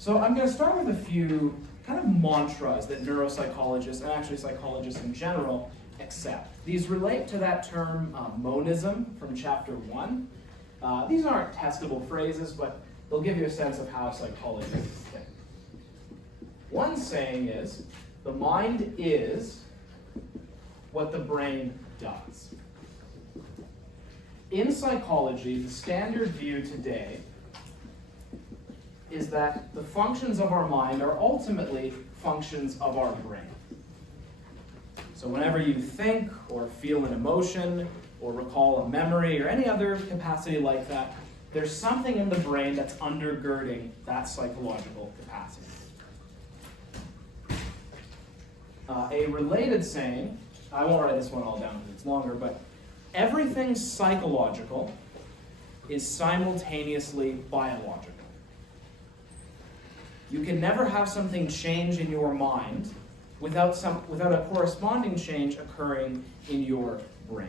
So I'm going to start with a few kind of mantras that neuropsychologists, and actually psychologists in general, accept. These relate to that term monism from chapter 1. These aren't testable phrases, but they'll give you a sense of how psychologists think. One saying is, the mind is what the brain does. In psychology, the standard view today is that the functions of our mind are ultimately functions of our brain. So whenever you think or feel an emotion or recall a memory or any other capacity like that, there's something in the brain that's undergirding that psychological capacity. A related saying, I won't write this one all down because it's longer, but everything psychological is simultaneously biological. You can never have something change in your mind without a corresponding change occurring in your brain.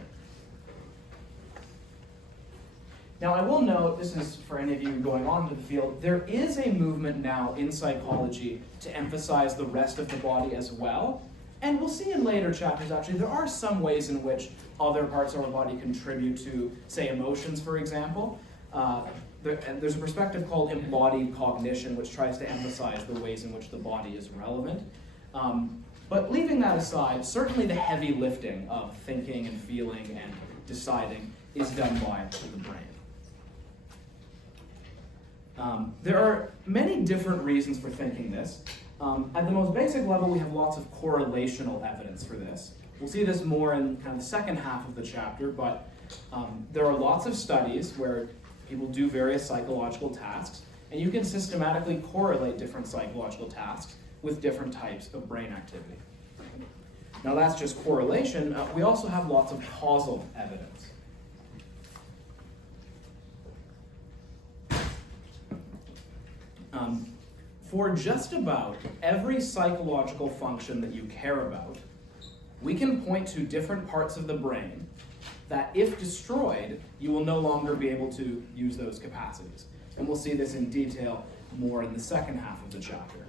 Now, I will note, this is for any of you going on to the field, there is a movement now in psychology to emphasize the rest of the body as well. And we'll see in later chapters, actually, there are some ways in which other parts of our body contribute to, say, emotions, for example. There's a perspective called embodied cognition, which tries to emphasize the ways in which the body is relevant. But leaving that aside, certainly the heavy lifting of thinking and feeling and deciding is done by the brain. There are many different reasons for thinking this. At the most basic level, we have lots of correlational evidence for this. We'll see this more in kind of the second half of the chapter, but there are lots of studies where people do various psychological tasks, and you can systematically correlate different psychological tasks with different types of brain activity. Now that's just correlation. We also have lots of causal evidence. For just about every psychological function that you care about, we can point to different parts of the brain that, if destroyed, you will no longer be able to use those capacities. And we'll see this in detail more in the second half of the chapter.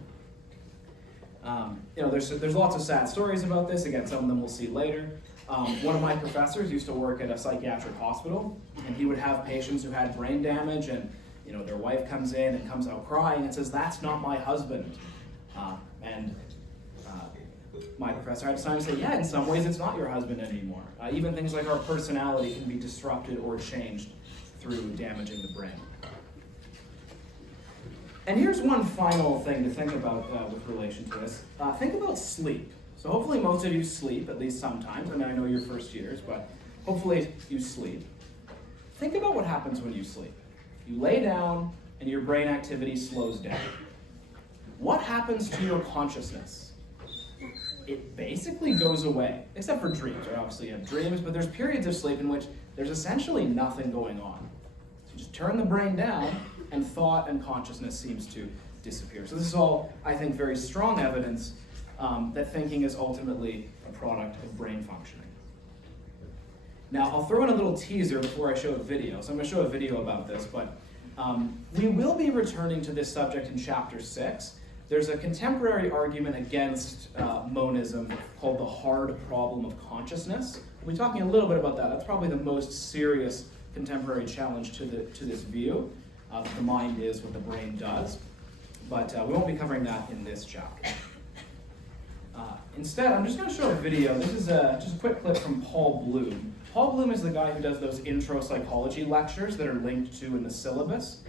There's lots of sad stories about this. Again, some of them we'll see later. One of my professors used to work at a psychiatric hospital, and he would have patients who had brain damage, and their wife comes in and comes out crying and says, "That's not my husband." My professor had time to say, yeah, in some ways it's not your husband anymore. Even things like our personality can be disrupted or changed through damaging the brain. And here's one final thing to think about with relation to this. Think about sleep. So hopefully most of you sleep, at least sometimes. I mean, I know you're first years, but hopefully you sleep. Think about what happens when you sleep. You lay down and your brain activity slows down. What happens to your consciousness? It basically goes away, except for dreams. Right? Obviously you have dreams, but there's periods of sleep in which there's essentially nothing going on. So you just turn the brain down, and thought and consciousness seems to disappear. So this is all, I think, very strong evidence that thinking is ultimately a product of brain functioning. Now, I'll throw in a little teaser before I show a video. So I'm going to show a video about this, but we will be returning to this subject in chapter 6. There's a contemporary argument against monism called the hard problem of consciousness. We'll be talking a little bit about that. That's probably the most serious contemporary challenge to this view. The mind is what the brain does. But we won't be covering that in this chapter. Instead, I'm just going to show a video. This is just a quick clip from Paul Bloom. Paul Bloom is the guy who does those intro psychology lectures that are linked to in the syllabus,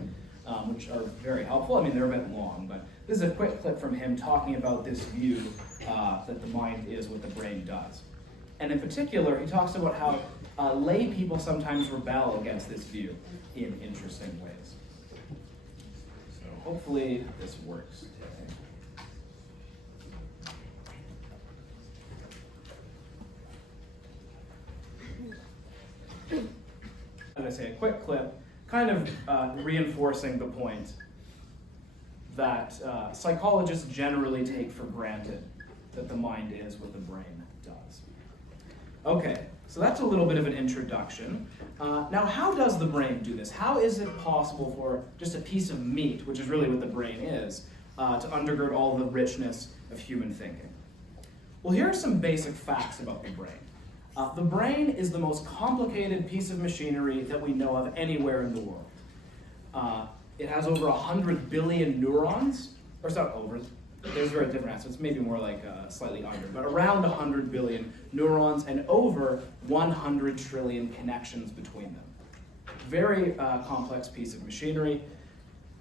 which are very helpful. I mean, they're a bit long, but this is a quick clip from him talking about this view that the mind is what the brain does. And in particular, he talks about how lay people sometimes rebel against this view in interesting ways. So hopefully this works today. As I say, a quick clip, kind of reinforcing the point that psychologists generally take for granted that the mind is what the brain does. Okay, so that's a little bit of an introduction. Now, how does the brain do this? How is it possible for just a piece of meat, which is really what the brain is, to undergird all the richness of human thinking. Well, here are some basic facts about the brain. The brain is the most complicated piece of machinery that we know of anywhere in the world. It has over 100 billion neurons, or it's not over, there's very different answers, it's maybe more like slightly under, but around 100 billion neurons and over 100 trillion connections between them. Very complex piece of machinery.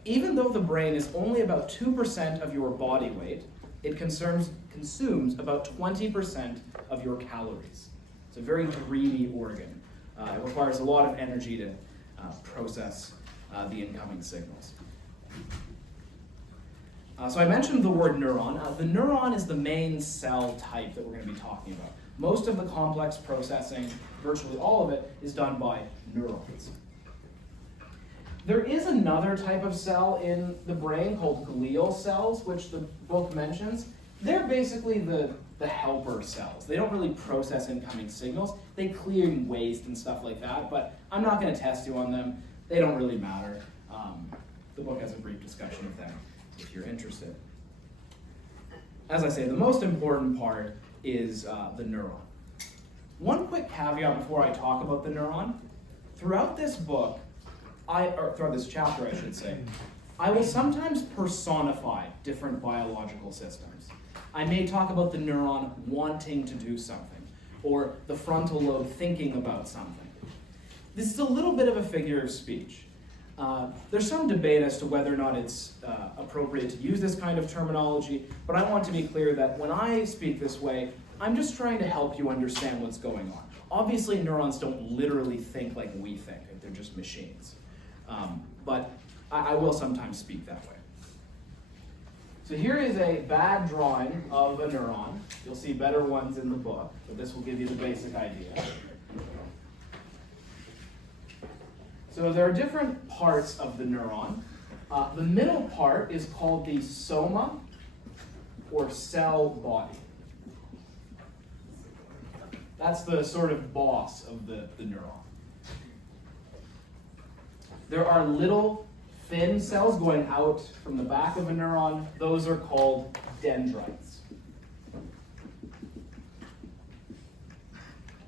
Even though the brain is only about 2% of your body weight, it consumes about 20% of your calories. It's a very greedy organ. It requires a lot of energy to process the incoming signals. So I mentioned the word neuron. The neuron is the main cell type that we're going to be talking about. Most of the complex processing, virtually all of it, is done by neurons. There is another type of cell in the brain called glial cells, which the book mentions. They're basically the helper cells. They don't really process incoming signals. They clear waste and stuff like that, but I'm not going to test you on them. They don't really matter. The book has a brief discussion of them if you're interested. As I say, the most important part is the neuron. One quick caveat before I talk about the neuron. Throughout this book, or throughout this chapter, I should say, I will sometimes personify different biological systems. I may talk about the neuron wanting to do something, or the frontal lobe thinking about something. This is a little bit of a figure of speech. There's some debate as to whether or not it's appropriate to use this kind of terminology, but I want to be clear that when I speak this way, I'm just trying to help you understand what's going on. Obviously, neurons don't literally think like we think, they're just machines. But I will sometimes speak that way. So here is a bad drawing of a neuron. You'll see better ones in the book, but this will give you the basic idea. So there are different parts of the neuron. The middle part is called the soma, or cell body. That's the sort of boss of the neuron. There are little thin cells going out from the back of a neuron. Those are called dendrites.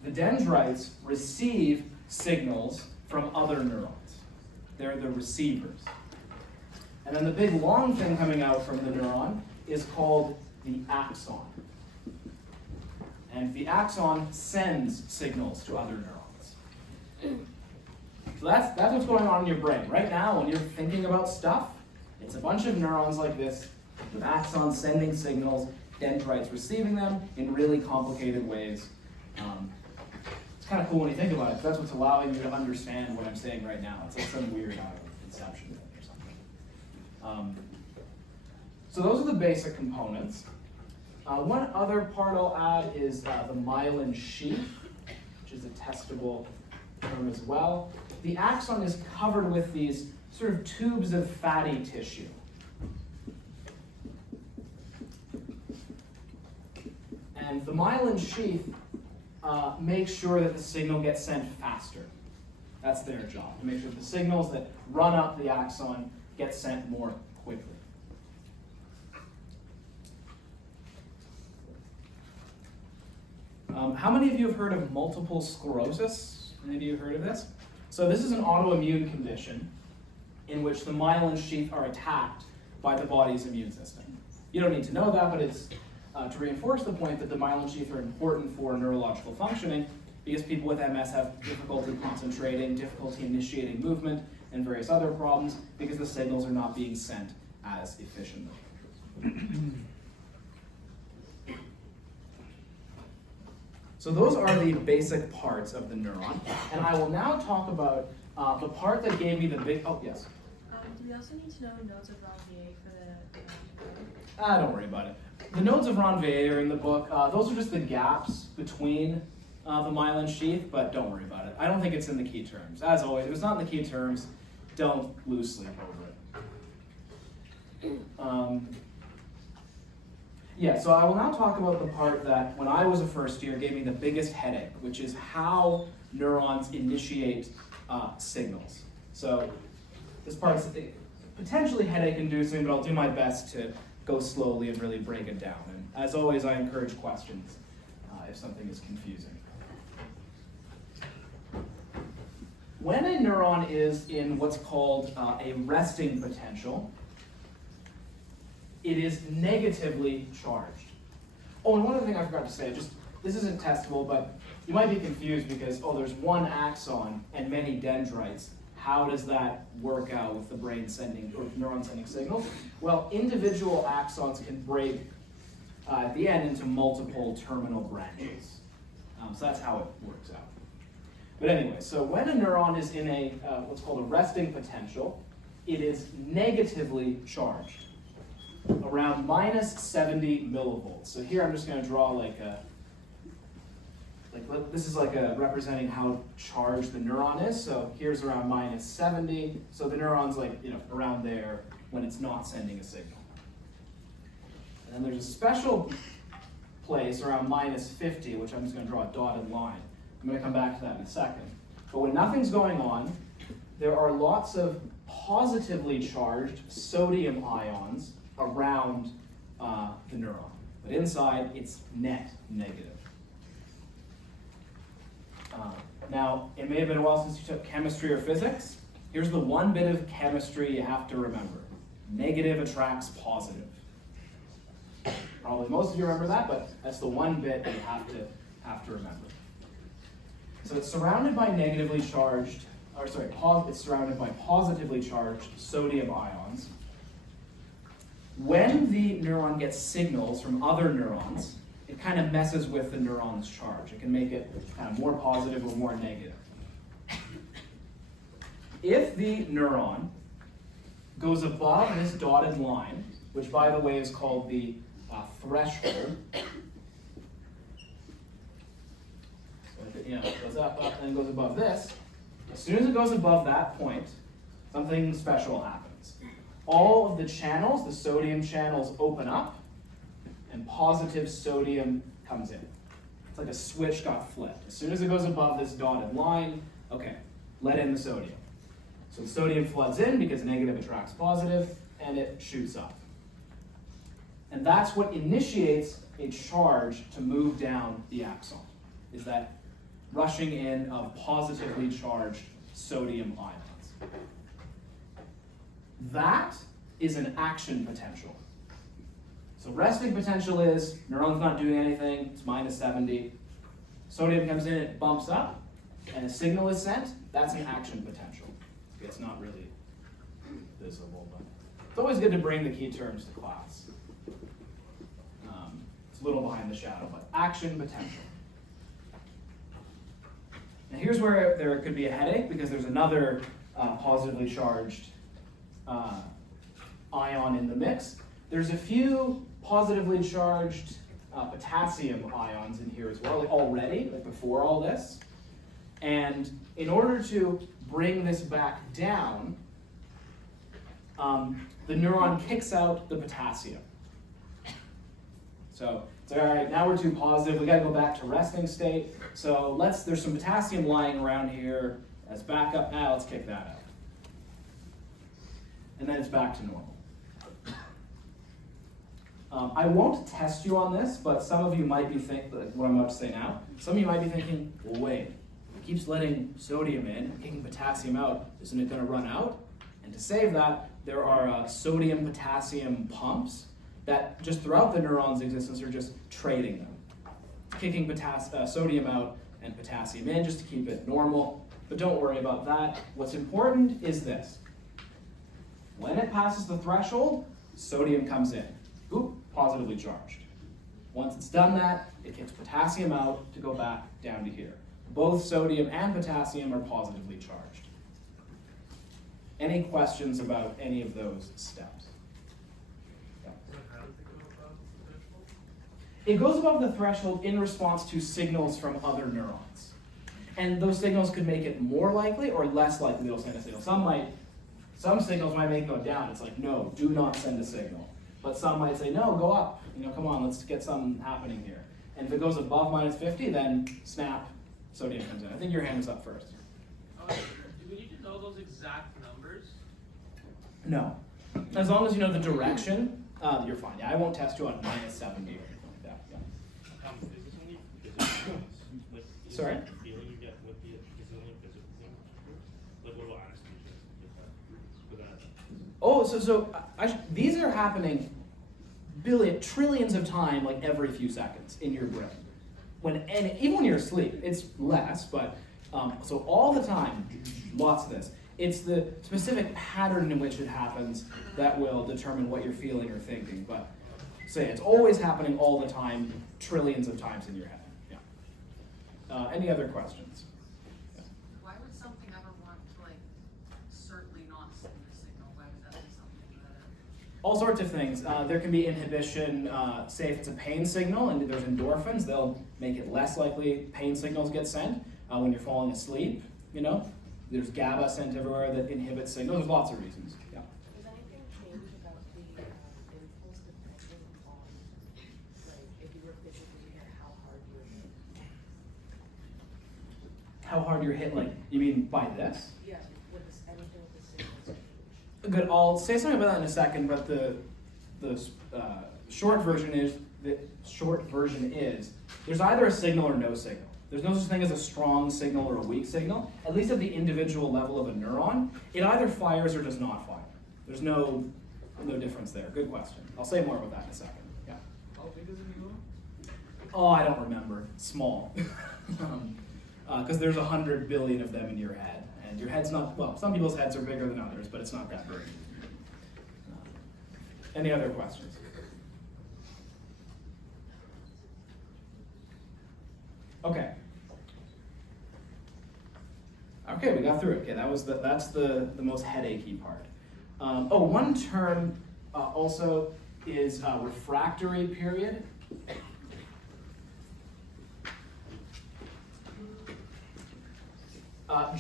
The dendrites receive signals from other neurons. They're the receivers. And then the big long thing coming out from the neuron is called the axon. And the axon sends signals to other neurons. So that's what's going on in your brain. Right now, when you're thinking about stuff, it's a bunch of neurons like this, with axons sending signals, dendrites receiving them in really complicated ways. It's kind of cool when you think about it, 'cause that's what's allowing you to understand what I'm saying right now. It's like some weird conception thing or something. So those are the basic components. One other part I'll add is the myelin sheath, which is a testable term as well. The axon is covered with these sort of tubes of fatty tissue. And the myelin sheath makes sure that the signal gets sent faster. That's their job, to make sure that the signals that run up the axon get sent more quickly. How many of you have heard of multiple sclerosis? Any of you have heard of this? So this is an autoimmune condition in which the myelin sheath are attacked by the body's immune system. You don't need to know that, but it's to reinforce the point that the myelin sheath are important for neurological functioning, because people with MS have difficulty concentrating, difficulty initiating movement, and various other problems because the signals are not being sent as efficiently. So those are the basic parts of the neuron. And I will now talk about the part that gave me the big, oh yes? Do we also need to know nodes of Ranvier for the Don't worry about it. The nodes of Ranvier are in the book. Those are just the gaps between the myelin sheath, but don't worry about it. I don't think it's in the key terms. As always, if it's not in the key terms, don't lose sleep over it. Yeah, so I will now talk about the part that, when I was a first year, gave me the biggest headache, which is how neurons initiate signals. So this part's potentially headache-inducing, but I'll do my best to go slowly and really break it down. And as always, I encourage questions if something is confusing. When a neuron is in what's called a resting potential, it is negatively charged. Oh, and one other thing I forgot to say, this isn't testable, but you might be confused because, there's one axon and many dendrites. How does that work out with the brain sending, or neuron sending signals? Well, individual axons can break at the end into multiple terminal branches. So that's how it works out. But anyway, so when a neuron is in a what's called a resting potential, it is negatively charged, around minus 70 millivolts. So here I'm just going to draw this is representing how charged the neuron is. So here's around minus 70. So the neuron's around there when it's not sending a signal. And then there's a special place around minus 50, which I'm just going to draw a dotted line. I'm going to come back to that in a second. But when nothing's going on, there are lots of positively charged sodium ions around the neuron. But inside, it's net negative. Now, it may have been a while since you took chemistry or physics. Here's the one bit of chemistry you have to remember. Negative attracts positive. Probably most of you remember that, but that's the one bit that you have to remember. So it's surrounded by it's surrounded by positively charged sodium ions. When the neuron gets signals from other neurons, it kind of messes with the neuron's charge. It can make it kind of more positive or more negative. If the neuron goes above this dotted line, which by the way is called the threshold, it goes up, and goes above this. As soon as it goes above that point, something special happens. All of the channels, the sodium channels, open up, and positive sodium comes in. It's like a switch got flipped. As soon as it goes above this dotted line, okay, let in the sodium. So the sodium floods in because negative attracts positive, and it shoots up. And that's what initiates a charge to move down the axon, is that rushing in of positively charged sodium ions. That is an action potential. So resting potential is neuron's not doing anything, it's minus 70. Sodium comes in, it bumps up, and a signal is sent. That's an action potential. It's not really visible, but it's always good to bring the key terms to class. It's a little behind the shadow, but action potential. And here's where there could be a headache because there's another positively charged ion in the mix. There's a few positively charged potassium ions in here as well, already, before all this. And in order to bring this back down, the neuron kicks out the potassium. So it's all right, now we're too positive, we gotta go back to resting state. So there's some potassium lying around here as backup. Now let's kick that out. And then it's back to normal. I won't test you on this, but some of you might be thinking, what I'm about to say now, some of you might be thinking, well, wait, it keeps letting sodium in, kicking potassium out, isn't it gonna run out? And to save that, there are sodium-potassium pumps that just throughout the neuron's existence are just trading them. Kicking sodium out and potassium in just to keep it normal, but don't worry about that. What's important is this. When it passes the threshold, sodium comes in. Oop, positively charged. Once it's done that, it kicks potassium out to go back down to here. Both sodium and potassium are positively charged. Any questions about any of those steps? Yeah. How does it go above the threshold? It goes above the threshold in response to signals from other neurons. And those signals could make it more likely or less likely they'll send a signal. Some signals might make it go down. It's like, no, do not send a signal. But some might say, no, go up. Come on, let's get something happening here. And if it goes above minus 50, then snap, sodium comes in. I think your hand is up first. Do we need to know those exact numbers? No. As long as you know the direction, you're fine. Yeah, I won't test you on -70 or anything like that. Yeah. Is this only physical? Like, is Sorry? the feeling you get with the, is this only physical thing? Like, what about anesthesia? With that? Oh, these are happening trillions of time, like every few seconds in your brain. And even when you're asleep, it's less, but so all the time, lots of this. It's the specific pattern in which it happens that will determine what you're feeling or thinking. But say it's always happening all the time, trillions of times in your head. Yeah. Any other questions? Why would something ever want to certainly not send a signal? Why would that be something that? All sorts of things. There can be inhibition, say if it's a pain signal and there's endorphins, they'll make it less likely pain signals get sent when you're falling asleep, you know. There's GABA sent everywhere that inhibits signals. There's lots of reasons. Yeah. Does anything change about the impulse depending on, if you were physically hit, how hard you were hit? How hard you're hit, you mean by this? Yeah, anything with the signals change? Good. I'll say something about that in a second, but the short version is there's either a signal or no signal. There's no such thing as a strong signal or a weak signal. At least at the individual level of a neuron, it either fires or does not fire. There's no difference there. Good question. I'll say more about that in a second. Yeah. How big is a neuron? Oh, I don't remember. Small. Because there's 100 billion of them in your head. And your head's not, well, some people's heads are bigger than others, but it's not that big. Any other questions? Okay. Okay, we got through it. Okay, that's the most headachy part. One term also is refractory period.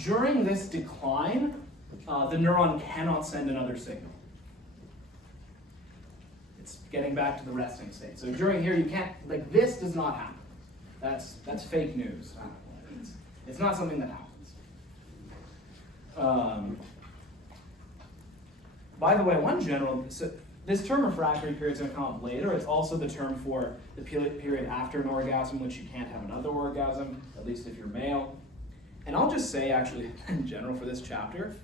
During this decline, the neuron cannot send another signal. It's getting back to the resting state. So during here, you can't, this does not happen. That's fake news. It's not something that happens. By the way, this term refractory period is going to come up later. It's also the term for the period after an orgasm, which you can't have another orgasm, at least if you're male. And I'll just say, actually, in general for this chapter,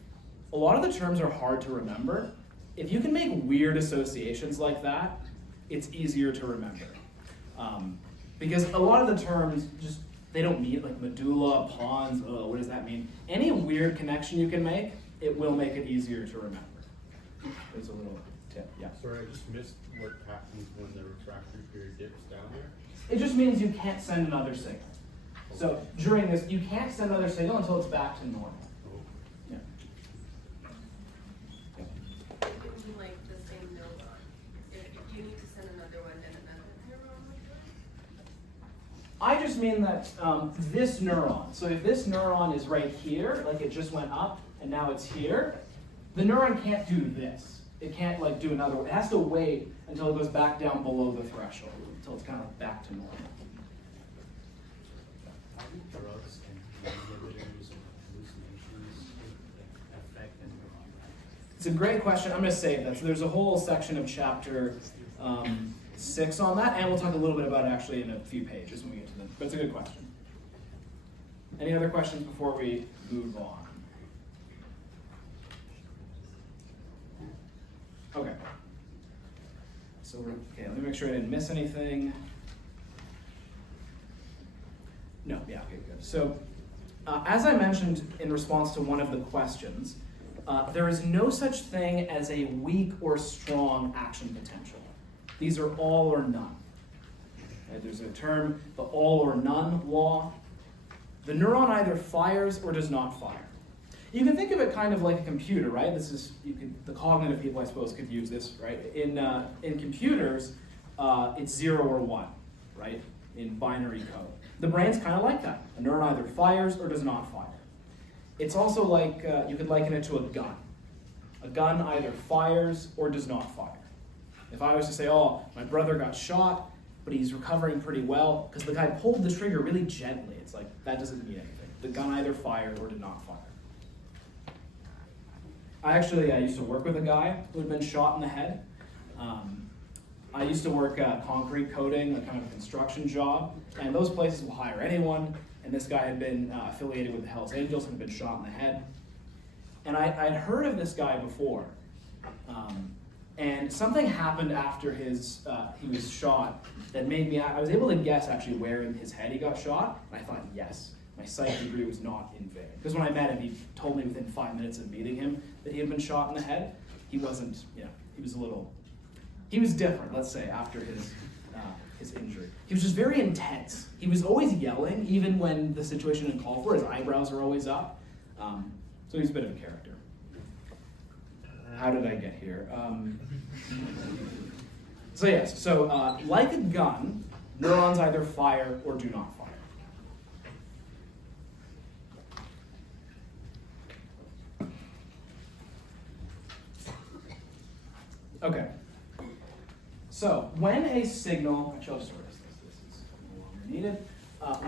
a lot of the terms are hard to remember. If you can make weird associations like that, it's easier to remember. Because a lot of the terms they don't mean, medulla, pons, what does that mean? Any weird connection you can make, it will make it easier to remember. There's a little tip, yeah. Sorry, I just missed what happens when the refractory period dips down here. It just means you can't send another signal. So during this, you can't send another signal until it's back to normal. Yeah. It would be like the same neuron. If you need to send another one, then another neuron would do it? I just mean that this neuron, so if this neuron is right here, it just went up and now it's here, the neuron can't do this. It can't do another one. It has to wait until it goes back down below the threshold, until it's kind of back to normal. How do drugs and inhibitors and hallucinations affect the neuron? It's a great question. I'm going to save that. So there's a whole section of chapter 6 on that, and we'll talk a little bit about it actually in a few pages when we get to them. But it's a good question. Any other questions before we move on? Okay. Let me make sure I didn't miss anything. No, yeah, okay, good. So, as I mentioned in response to one of the questions, there is no such thing as a weak or strong action potential. These are all or none. Okay, there's a term, the all or none law. The neuron either fires or does not fire. You can think of it kind of like a computer, right? The cognitive people, I suppose, could use this, right? In computers, it's 0 or 1, right? In binary code. The brain's kind of like that. A neuron either fires or does not fire. It's also like, you could liken it to a gun. A gun either fires or does not fire. If I was to say, oh, my brother got shot, but he's recovering pretty well, because the guy pulled the trigger really gently, it's like, that doesn't mean anything. The gun either fired or did not fire. I used to work with a guy who had been shot in the head. I used to work concrete coating, a kind of construction job, and those places will hire anyone, and this guy had been affiliated with the Hells Angels and had been shot in the head. And I'd heard of this guy before, and something happened after he was shot that made me, I was able to guess actually where in his head he got shot, and I thought, yes, my psych degree was not in vain. Because when I met him, he told me within 5 minutes of meeting him that he had been shot in the head. He wasn't, he was different, let's say, after his injury. He was just very intense. He was always yelling, even when the situation didn't call for it. His eyebrows were always up. So he's a bit of a character. How did I get here? So yes, like a gun, neurons either fire or do not fire. Okay. So when a signal, actually I'll just erase this is no longer needed.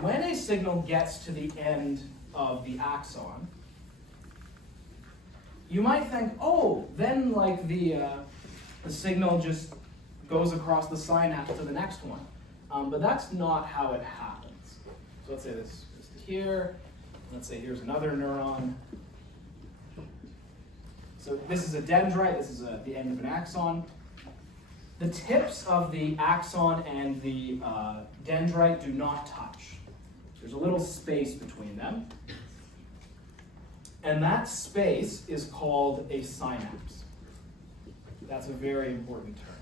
When a signal gets to the end of the axon, you might think, oh, then like the signal just goes across the synapse to the next one. But that's not how it happens. So let's say this goes to here. Let's say here's another neuron. So this is a dendrite, this is the end of an axon. The tips of the axon and the dendrite do not touch. There's a little space between them. And that space is called a synapse. That's a very important term.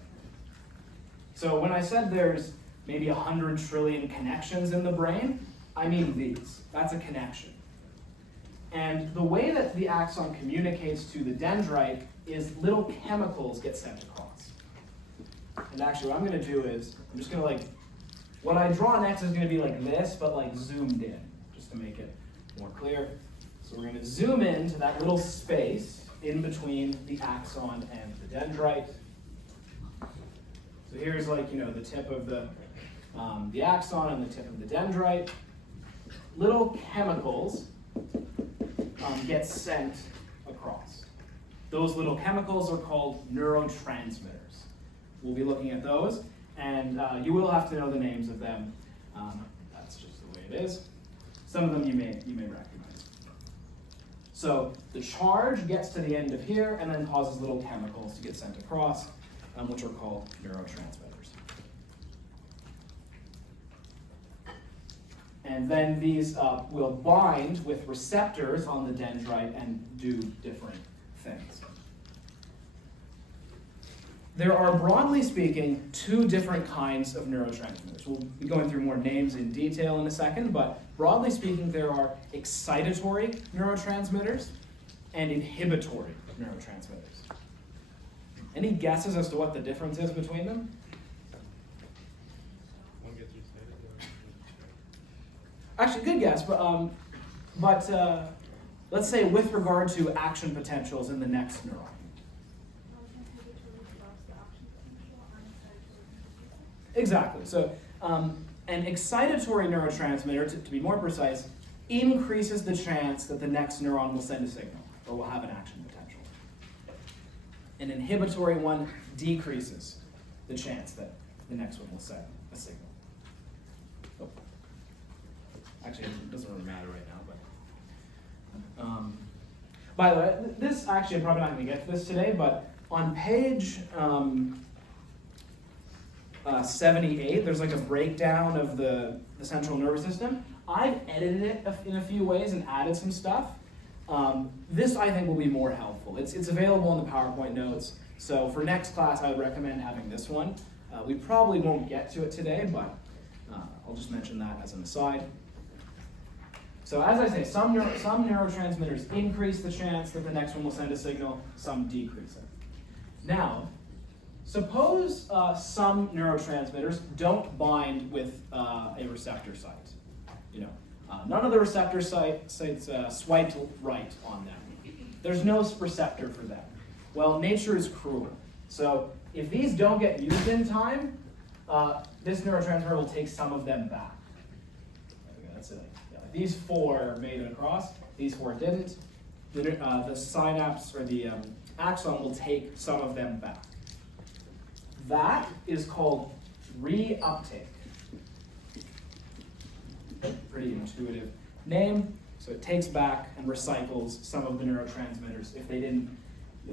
So when I said there's maybe 100 trillion connections in the brain, I mean these. That's a connection. And the way that the axon communicates to the dendrite is little chemicals get sent across. And actually what I'm going to do is, I'm just going to what I draw next is going to be like this, but like zoomed in, just to make it more clear. So we're going to zoom into that little space in between the axon and the dendrite. So here's the tip of the axon and the tip of the dendrite. Little chemicals get sent across. Those little chemicals are called neurotransmitters. We'll be looking at those, and you will have to know the names of them. That's just the way it is. Some of them you may recognize. So the charge gets to the end of here and then causes little chemicals to get sent across, which are called neurotransmitters. And then these will bind with receptors on the dendrite and do different things. There are, broadly speaking, two different kinds of neurotransmitters. We'll be going through more names in detail in a second, but broadly speaking, there are excitatory neurotransmitters and inhibitory neurotransmitters. Any guesses as to what the difference is between them? One gets excited, the other gets Actually, good guess, but let's say with regard to action potentials in the next neuron. Exactly. So an excitatory neurotransmitter, to be more precise, increases the chance that the next neuron will send a signal or will have an action potential. An inhibitory one decreases the chance that the next one will send a signal. Oh. Actually, it doesn't really matter right now, but by the way, this actually, I'm probably not going to get to this today, but on page 78, there's like a breakdown of the central nervous system. I've edited it in a few ways and added some stuff. This, I think, will be more helpful. It's available in the PowerPoint notes. So for next class, I would recommend having this one. We probably won't get to it today, but I'll just mention that as an aside. So as I say, some neurotransmitters increase the chance that the next one will send a signal, some decrease it. Now, suppose some neurotransmitters don't bind with a receptor site. None of the receptor sites swiped right on them. There's no receptor for them. Well, nature is cruel. So if these don't get used in time, this neurotransmitter will take some of them back. Okay, that's it. Yeah, these 4 made it across. These 4 didn't. the synapse or the axon will take some of them back. That is called reuptake. Pretty intuitive name. So it takes back and recycles some of the neurotransmitters if they didn't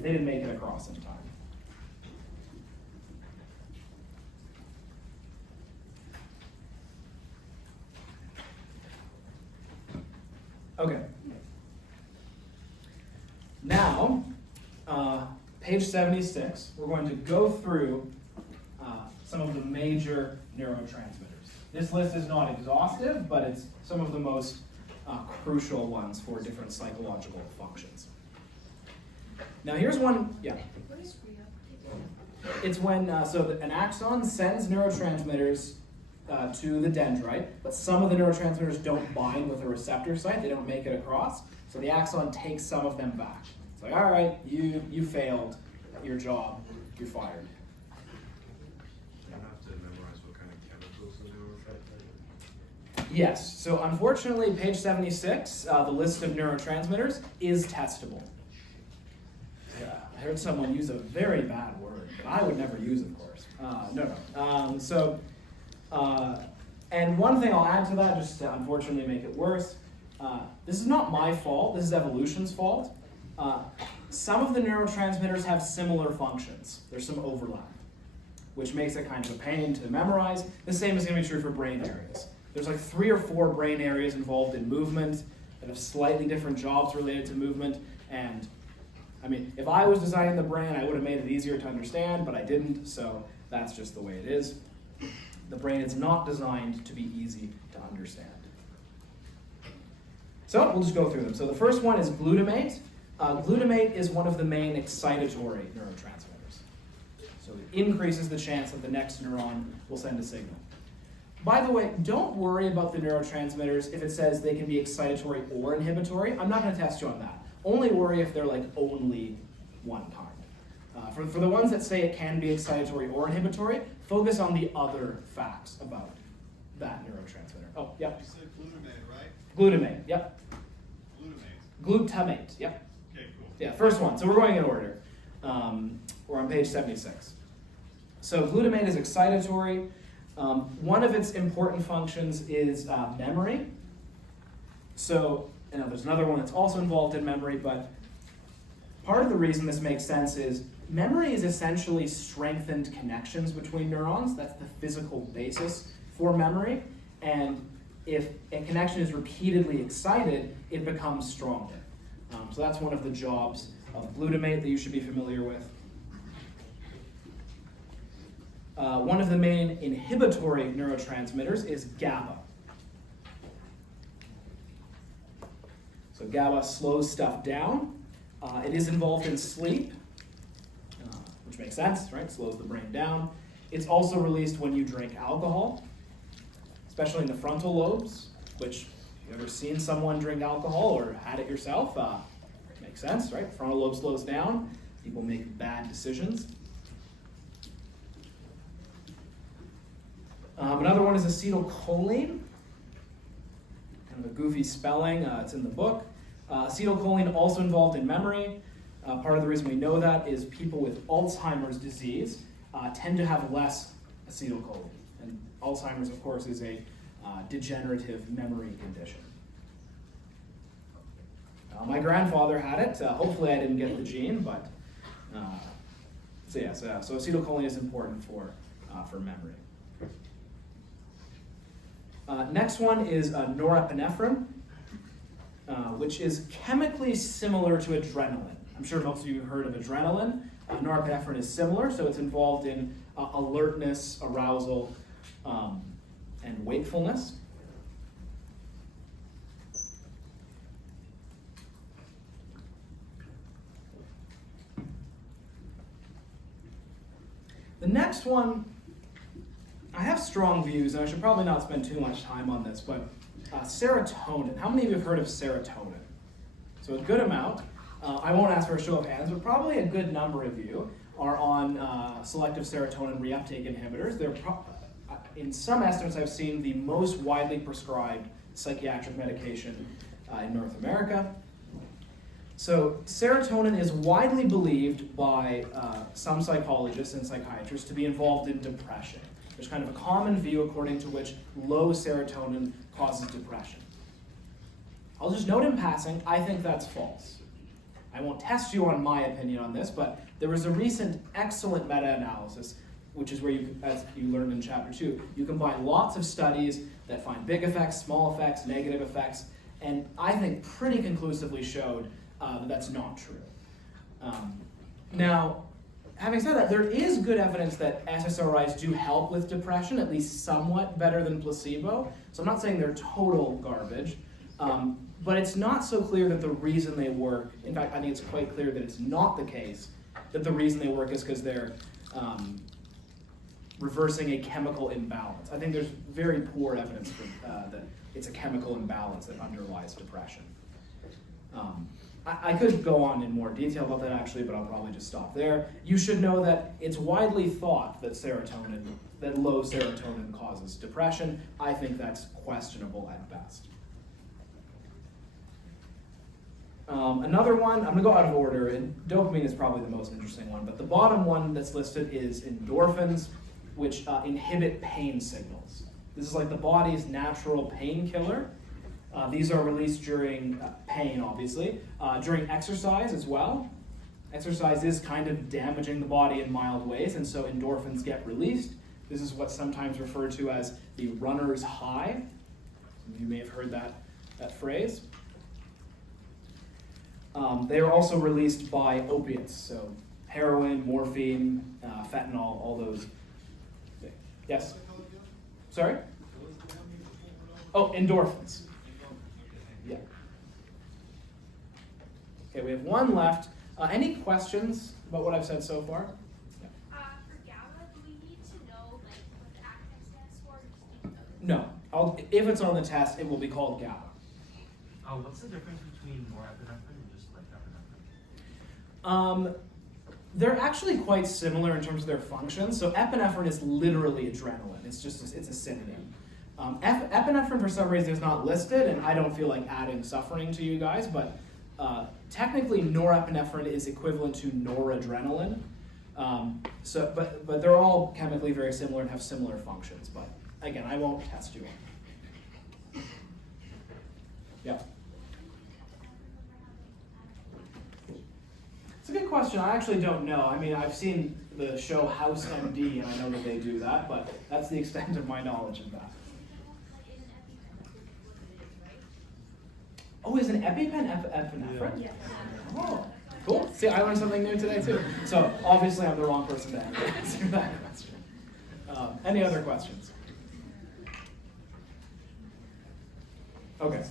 make it across in time. Okay. Now, page 76, we're going to go through some of the major neurotransmitters. This list is not exhaustive, but it's some of the most crucial ones for different psychological functions. Now here's one, yeah. What is reuptake? It's when, an axon sends neurotransmitters to the dendrite, but some of the neurotransmitters don't bind with a receptor site, they don't make it across, so the axon takes some of them back. It's like, all right, you failed at your job, you're fired. You don't have to memorize what kind of chemicals the neurotransmitter. Yes, so unfortunately, page 76, the list of neurotransmitters is testable. Yeah, I heard someone use a very bad word, but I would never use it, of course. And one thing I'll add to that, just to unfortunately make it worse, this is not my fault, this is evolution's fault. Some of the neurotransmitters have similar functions. There's some overlap, which makes it kind of a pain to memorize. The same is going to be true for brain areas. There's like 3 or 4 brain areas involved in movement that have slightly different jobs related to movement. And I mean, if I was designing the brain, I would have made it easier to understand, but I didn't, so that's just the way it is. The brain is not designed to be easy to understand. So we'll just go through them. So the first one is glutamate. Glutamate is one of the main excitatory neurotransmitters. So it increases the chance that the next neuron will send a signal. By the way, don't worry about the neurotransmitters if it says they can be excitatory or inhibitory. I'm not going to test you on that. Only worry if they're like only one kind. For the ones that say it can be excitatory or inhibitory, focus on the other facts about that neurotransmitter. Oh, yep. You said glutamate, right? Glutamate, yep. Glutamate. Glutamate, yep. Okay, cool. Yeah, first one. So we're going in order. We're on page 76. So glutamate is excitatory. One of its important functions is memory. So there's another one that's also involved in memory, but part of the reason this makes sense is memory is essentially strengthened connections between neurons. That's the physical basis for memory. And if a connection is repeatedly excited, it becomes stronger. So that's one of the jobs of glutamate that you should be familiar with. One of the main inhibitory neurotransmitters is GABA. So GABA slows stuff down. It is involved in sleep, which makes sense, right? Slows the brain down. It's also released when you drink alcohol, especially in the frontal lobes, which, if you've ever seen someone drink alcohol or had it yourself, makes sense, right? Frontal lobe slows down. People make bad decisions. Another one is acetylcholine. Kind of a goofy spelling. It's in the book. Acetylcholine also involved in memory. Part of the reason we know that is people with Alzheimer's disease tend to have less acetylcholine. And Alzheimer's, of course, is a degenerative memory condition. My grandfather had it. Hopefully I didn't get the gene, but so acetylcholine is important for memory. Next one is norepinephrine, which is chemically similar to adrenaline. I'm sure most of you have heard of adrenaline. Norepinephrine is similar, so it's involved in alertness, arousal, and wakefulness. The next one, I have strong views, and I should probably not spend too much time on this, but serotonin. How many of you have heard of serotonin? So a good amount. I won't ask for a show of hands, but probably a good number of you are on selective serotonin reuptake inhibitors. They're in some estimates I've seen the most widely prescribed psychiatric medication in North America. So serotonin is widely believed by some psychologists and psychiatrists to be involved in depression. There's kind of a common view according to which low serotonin causes depression. I'll just note in passing, I think that's false. I won't test you on my opinion on this, but there was a recent excellent meta-analysis, which is where you, as you learned in chapter 2, you combine lots of studies that find big effects, small effects, negative effects, and I think pretty conclusively showed that that's not true. Now, having said that, there is good evidence that SSRIs do help with depression, at least somewhat better than placebo. So I'm not saying they're total garbage, but it's not so clear that the reason they work, in fact, I think it's quite clear that it's not the case, that the reason they work is because they're reversing a chemical imbalance. I think there's very poor evidence for, that it's a chemical imbalance that underlies depression. I could go on in more detail about that actually, but I'll probably just stop there. You should know that it's widely thought that low serotonin causes depression. I think that's questionable at best. Another one, I'm going to go out of order, and dopamine is probably the most interesting one, but the bottom one that's listed is endorphins, which inhibit pain signals. This is like the body's natural painkiller. These are released during pain, obviously, during exercise as well. Exercise is kind of damaging the body in mild ways, and so endorphins get released. This is what's sometimes referred to as the runner's high. Some of you may have heard that phrase. They are also released by opiates, so heroin, morphine, fentanyl, all those. Yes? Sorry? Oh, endorphins. Yeah. Okay, we have one left. Any questions about what I've said so far? Yeah. For GABA, do we need to know what the acronym stands for? Or just need to No. know If it's on the test, it will be called GABA. What's the difference between norepinephrine and just like epinephrine? They're actually quite similar in terms of their function. So epinephrine is literally adrenaline. It's a synonym. Epinephrine, for some reason, is not listed, and I don't feel like adding suffering to you guys, but technically norepinephrine is equivalent to noradrenaline. But they're all chemically very similar and have similar functions. But again, I won't test you on. Yeah. It's a good question. I actually don't know. I mean, I've seen the show House MD, and I know that they do that, but that's the extent of my knowledge of that. Oh, is an EpiPen epinephrine? Yeah. Oh, cool. See, I learned something new today, too. So, obviously, I'm the wrong person to answer that question. Any other questions? Okay.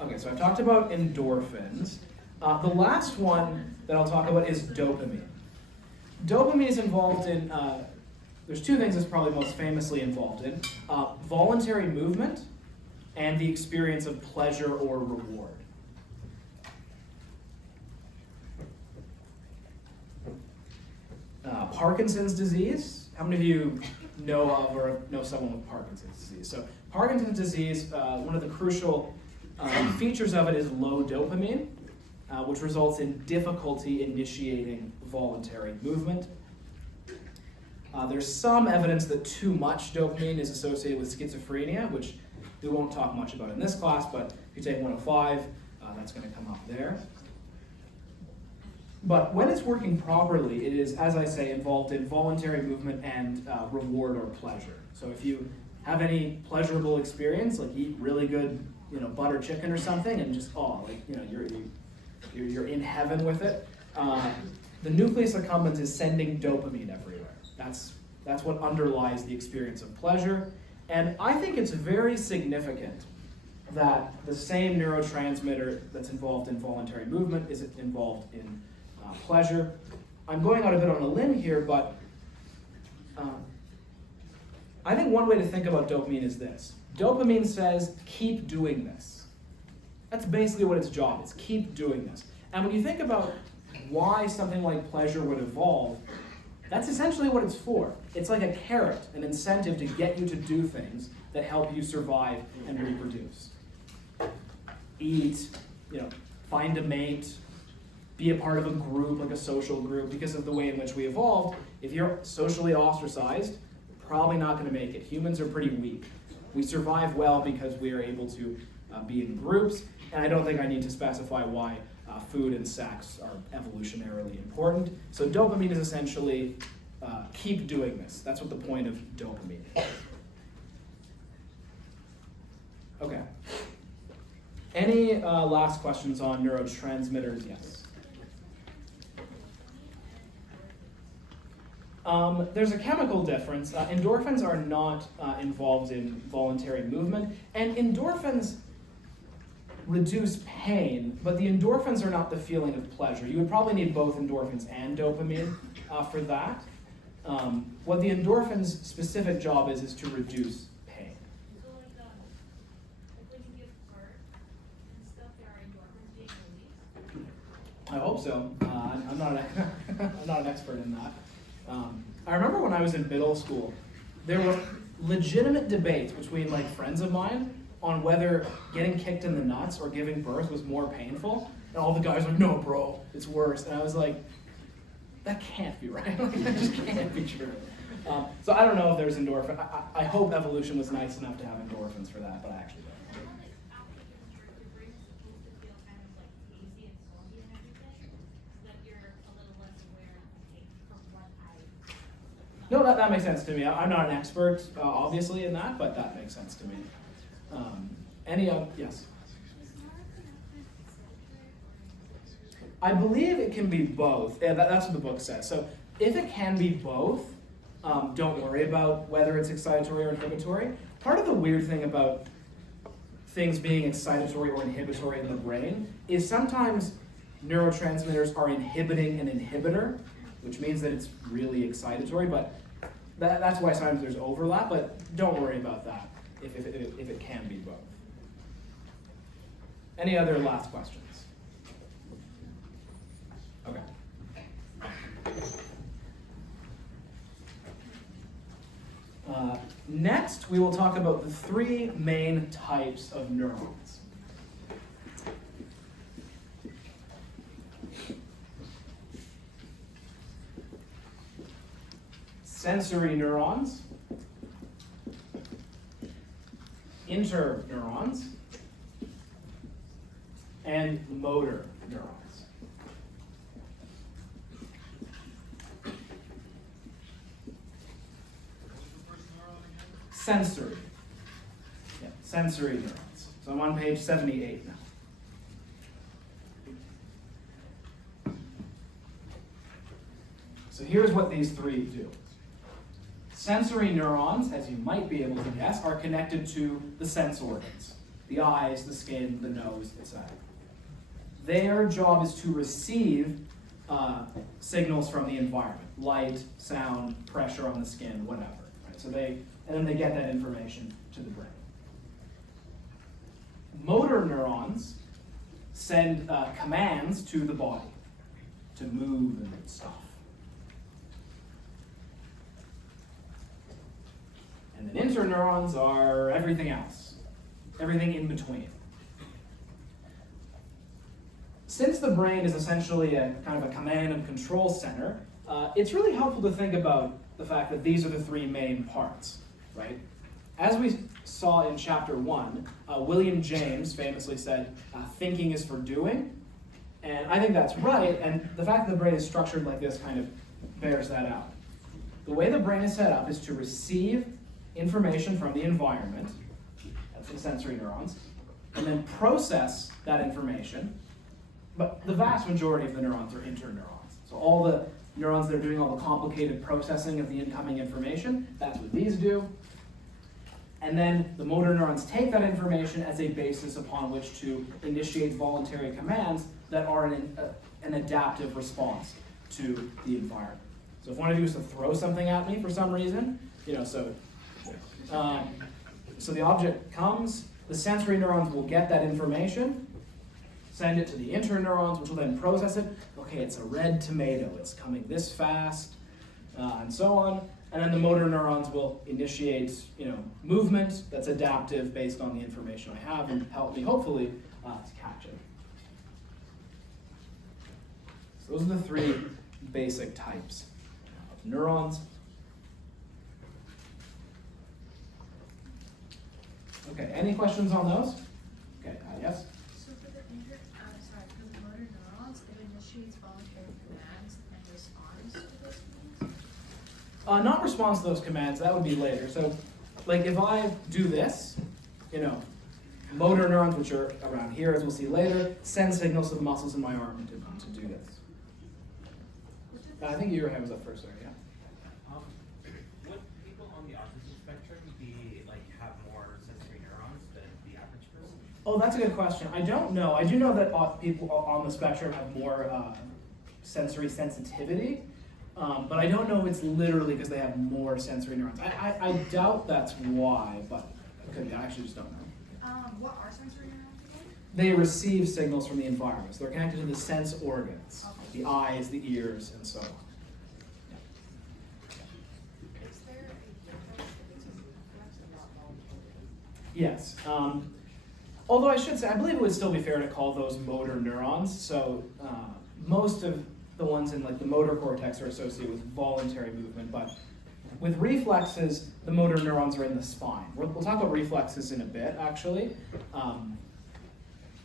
Okay, so I've talked about endorphins. The last one that I'll talk about is dopamine. Dopamine is involved in, there's two things it's probably most famously involved in. Voluntary movement and the experience of pleasure or reward. Parkinson's disease. How many of you know of or know someone with Parkinson's disease? So Parkinson's disease, one of the crucial features of it is low dopamine, which results in difficulty initiating voluntary movement. There's some evidence that too much dopamine is associated with schizophrenia, which we won't talk much about in this class, but if you take 105, that's going to come up there. But when it's working properly, it is, as I say, involved in voluntary movement and reward or pleasure. So if you have any pleasurable experience, like eat really good, butter chicken or something, and just you're in heaven with it. The nucleus accumbens is sending dopamine everywhere. That's what underlies the experience of pleasure. And I think it's very significant that the same neurotransmitter that's involved in voluntary movement is involved in pleasure. I'm going out a bit on a limb here, but I think one way to think about dopamine is this. Dopamine says, keep doing this. That's basically what its job is, keep doing this. And when you think about why something like pleasure would evolve, that's essentially what it's for. It's like a carrot, an incentive to get you to do things that help you survive and reproduce. Eat, find a mate, be a part of a group, like a social group, because of the way in which we evolved. If you're socially ostracized, you're probably not going to make it. Humans are pretty weak. We survive well because we are able to be in groups, and I don't think I need to specify why food and sex are evolutionarily important. So dopamine is essentially keep doing this. That's what the point of dopamine is. Okay. Any last questions on neurotransmitters? Yes. There's a chemical difference. Endorphins are not involved in voluntary movement, and endorphins reduce pain, but the endorphins are not the feeling of pleasure. You would probably need both endorphins and dopamine for that. What the endorphins' specific job is to reduce pain. So like when you give birth and stuff, there are endorphins being released? I hope so. I'm not an expert in that. I remember when I was in middle school, there were legitimate debates between like friends of mine on whether getting kicked in the nuts or giving birth was more painful. And all the guys were like, no, bro, it's worse. And I was like, that can't be right. Like, that just can't be true. So I don't know if there's endorphin. I hope evolution was nice enough to have endorphins for that, but I actually don't. I know that after giving birth, your brain is supposed to feel kind of like hazy and foggy and everything, so that you're a little less aware of the pain from what I. No, that makes sense to me. I'm not an expert, obviously, in that, but that makes sense to me. Yes? I believe it can be both. Yeah, that's what the book says. So if it can be both, don't worry about whether it's excitatory or inhibitory. Part of the weird thing about things being excitatory or inhibitory in the brain is sometimes neurotransmitters are inhibiting an inhibitor, which means that it's really excitatory, but that's why sometimes there's overlap, but don't worry about that if it can be both. Any other last questions? Okay. Next, we will talk about the three main types of neurons. Sensory neurons, interneurons, and motor neurons. Sensory. Yeah, sensory neurons. So I'm on page 78 now. So here's what these three do. Sensory neurons, as you might be able to guess, are connected to the sense organs. The eyes, the skin, the nose, etc. Their job is to receive signals from the environment. Light, sound, pressure on the skin, whatever. Right? So then they get that information to the brain. Motor neurons send commands to the body to move and stuff. And then interneurons are everything else, everything in between. Since the brain is essentially a kind of a command and control center, it's really helpful to think about the fact that these are the three main parts, right? As we saw in chapter 1, William James famously said, thinking is for doing, and I think that's right, and the fact that the brain is structured like this kind of bears that out. The way the brain is set up is to receive information from the environment, that's the sensory neurons, and then process that information. But the vast majority of the neurons are interneurons. So all the neurons that are doing all the complicated processing of the incoming information, that's what these do. And then the motor neurons take that information as a basis upon which to initiate voluntary commands that are an adaptive response to the environment. So if one of you was to throw something at me for some reason, so the object comes, the sensory neurons will get that information, send it to the interneurons, which will then process it. Okay, it's a red tomato, it's coming this fast, and so on. And then the motor neurons will initiate, movement that's adaptive based on the information I have and help me, hopefully, to catch it. So those are the three basic types of neurons. Okay, any questions on those? Okay, yes? So for the motor neurons, it initiates voluntary commands and responds to those commands? Not response to those commands, that would be later. So, like if I do this, motor neurons, which are around here, as we'll see later, send signals to the muscles in my arm to do this. I think your hand was up first, sorry, yeah. Would people on the autism spectrum have more sensory neurons than the average person? Oh, that's a good question. I don't know. I do know that people on the spectrum have more sensory sensitivity, but I don't know if it's literally because they have more sensory neurons. I doubt that's why, but I actually just don't know. What are sensory neurons again? They receive signals from the environment. So they're connected to the sense organs, the eyes, the ears, and so on. Is there a difference if it's a reflex and not voluntary? Yes. Although I should say, I believe it would still be fair to call those motor neurons. So most of the ones in the motor cortex are associated with voluntary movement, but with reflexes, the motor neurons are in the spine. We'll talk about reflexes in a bit, actually.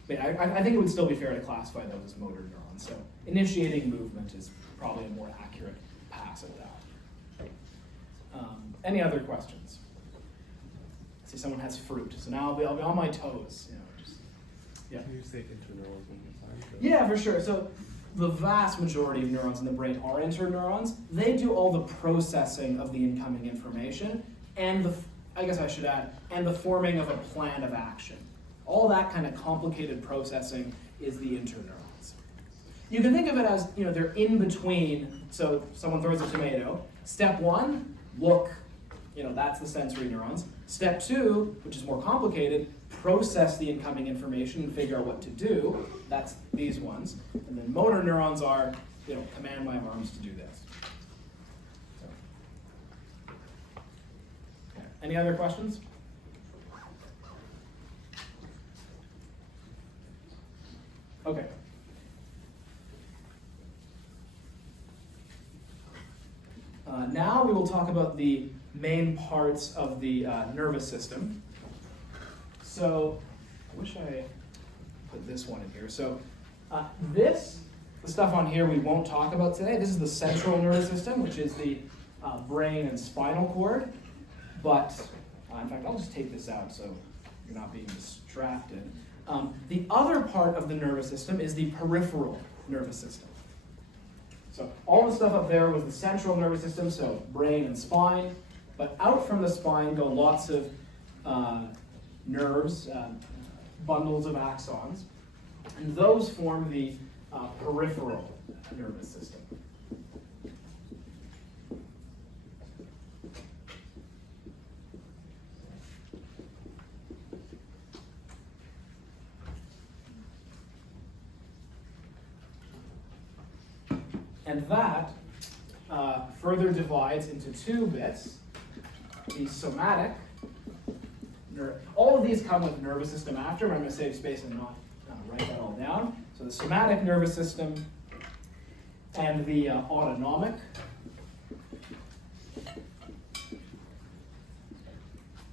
But I think it would still be fair to classify those as motor neurons. So initiating movement is probably a more accurate pass at that. Any other questions? I see someone has fruit, so now I'll be on my toes. Yeah. Can you say interneural one more time? Yeah, for sure. So the vast majority of neurons in the brain are interneurons. They do all the processing of the incoming information and and the forming of a plan of action. All that kind of complicated processing is the interneurons. You can think of it as, they're in between. So someone throws a tomato. Step one, look, that's the sensory neurons. Step two, which is more complicated, process the incoming information and figure out what to do. That's these ones. And then motor neurons are, command my arms to do this. So. Okay. Any other questions? Okay. Now we will talk about the main parts of the nervous system. So, I wish I put this one in here. So, the stuff on here we won't talk about today. This is the central nervous system, which is the brain and spinal cord. But, in fact, I'll just take this out so you're not being distracted. The other part of the nervous system is the peripheral nervous system. So all the stuff up there was the central nervous system, so brain and spine. But out from the spine go lots of nerves, bundles of axons. And those form the peripheral nervous system. And that further divides into two bits. The somatic, all of these come with nervous system after, but I'm going to save space and not write that all down. So the somatic nervous system and the autonomic